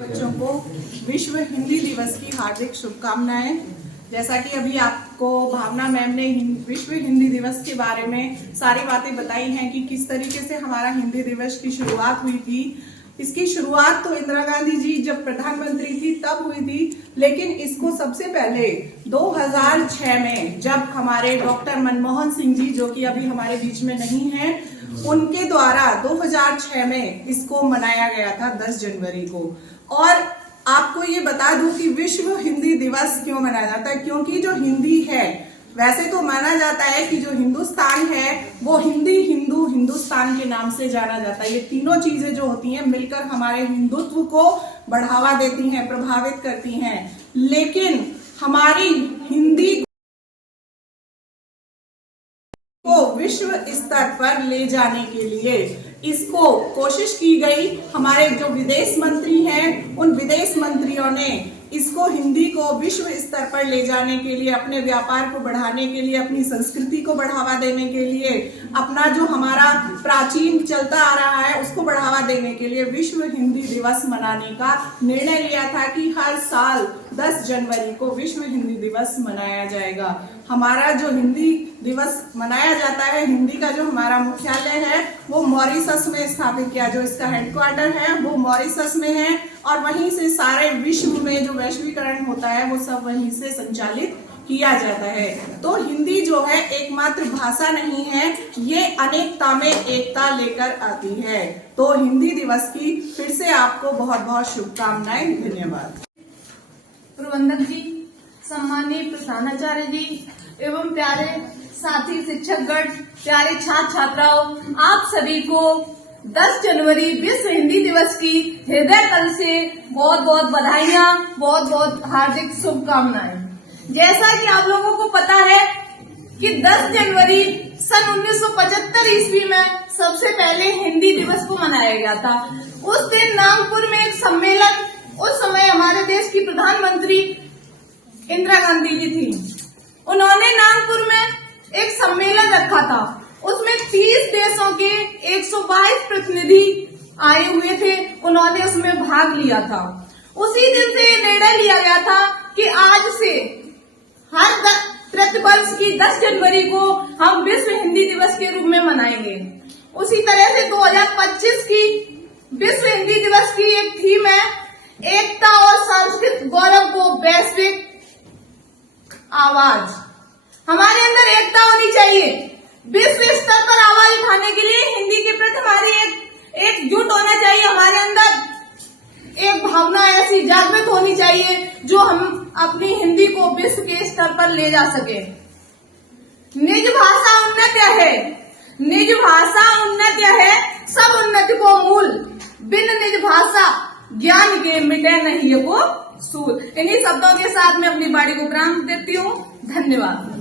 बच्चों को विश्व हिंदी दिवस की हार्दिक शुभकामनाएं। जैसा कि अभी आपको भावना मैम ने विश्व हिंदी दिवस के बारे में सारी बातें बताई हैं कि किस तरीके से हमारा हिंदी दिवस की शुरुआत हुई थी। इसकी शुरुआत तो इंदिरा गांधी जी जब प्रधानमंत्री थी तब हुई थी, लेकिन इसको सबसे पहले 2006 में जब हमारे डॉक्टर मनमोहन सिंह जी, जो कि अभी हमारे बीच में नहीं है, उनके द्वारा 2006 में इसको मनाया गया था 10 जनवरी को। और आपको ये बता दूं कि विश्व हिंदी दिवस क्यों मनाया जाता है, क्योंकि जो हिंदी है, वैसे तो माना जाता है कि जो हिंदुस्तान है वो हिंदी, हिंदू, हिंदुस्तान के नाम से जाना जाता है। ये तीनों चीजें जो होती हैं मिलकर हमारे हिंदुत्व को बढ़ावा देती हैं, प्रभावित करती हैं। लेकिन हमारी हिंदी को विश्व स्तर पर ले जाने के लिए इसको कोशिश की गई। हमारे जो विदेश मंत्री हैं, उन विदेश मंत्रियों ने इसको हिंदी को विश्व स्तर पर ले जाने के लिए, अपने व्यापार को बढ़ाने के लिए, अपनी संस्कृति को बढ़ावा देने के लिए, अपना जो हमारा प्राचीन चलता आ रहा है उसको बढ़ावा देने के लिए विश्व हिंदी दिवस मनाने का निर्णय लिया था कि हर साल 10 जनवरी को विश्व हिंदी दिवस मनाया जाएगा। हमारा जो हिंदी दिवस मनाया जाता है, हिंदी का जो हमारा मुख्यालय है वो मॉरिशस में स्थापित किया, जो इसका हेडक्वार्टर है वो मॉरिशस में है, और वहीं से सारे विश्व में जो वैश्वीकरण होता है वो सब वहीं से संचालित किया जाता है। तो हिंदी जो है एकमात्र भाषा नहीं है, ये अनेकता में एकता लेकर आती है। तो हिंदी दिवस की फिर से आपको बहुत बहुत शुभकामनाएं। धन्यवाद। प्रबंधक जी, सम्मानीय प्रधानाचार्य जी एवं प्यारे साथी शिक्षकगण, प्यारे छात्र छात्राओं, आप सभी को 10 जनवरी विश्व हिंदी दिवस की हृदय तल से बहुत बहुत बधाइयां, बहुत बहुत हार्दिक शुभकामनाएं। जैसा कि आप लोगों को पता है कि 10 जनवरी सन 1975 ईस्वी में सबसे पहले हिंदी दिवस को मनाया गया था। उस दिन नागपुर में एक सम्मेलन, उस समय हमारे देश की प्रधानमंत्री इंदिरा गांधी जी थी, उन्होंने नागपुर में एक सम्मेलन रखा था। उसमें 30 देशों के 122 प्रतिनिधि आए हुए थे, उन्होंने उसमें भाग लिया था। उसी दिन से निर्णय लिया गया था कि आज से हर प्रतिवर्ष की 10 जनवरी को हम विश्व हिंदी दिवस के रूप में मनाएंगे। उसी तरह से 2025 की विश्व हिंदी दिवस की एक थीम है, एकता और सांस्कृतिक गौरव को वैश्विक आवाज। हमारे अंदर एकता होनी चाहिए। विश्व स्तर पर आवाज उठाने के लिए हिंदी के प्रति हमारी एकजुट होना चाहिए। हमारे अंदर एक भावना ऐसी जागृत होनी चाहिए जो हम अपनी हिंदी को विश्व के स्तर पर ले जा सके। निज भाषा उन्नत्य है, निज भाषा उन्नत्य है, सब उन्नति को मूल। बिन निज भाषा ज्ञान के मिटे नहीं को सूल। इन्हीं शब्दों के साथ मैं अपनी वाणी को विराम देती हूँ। धन्यवाद।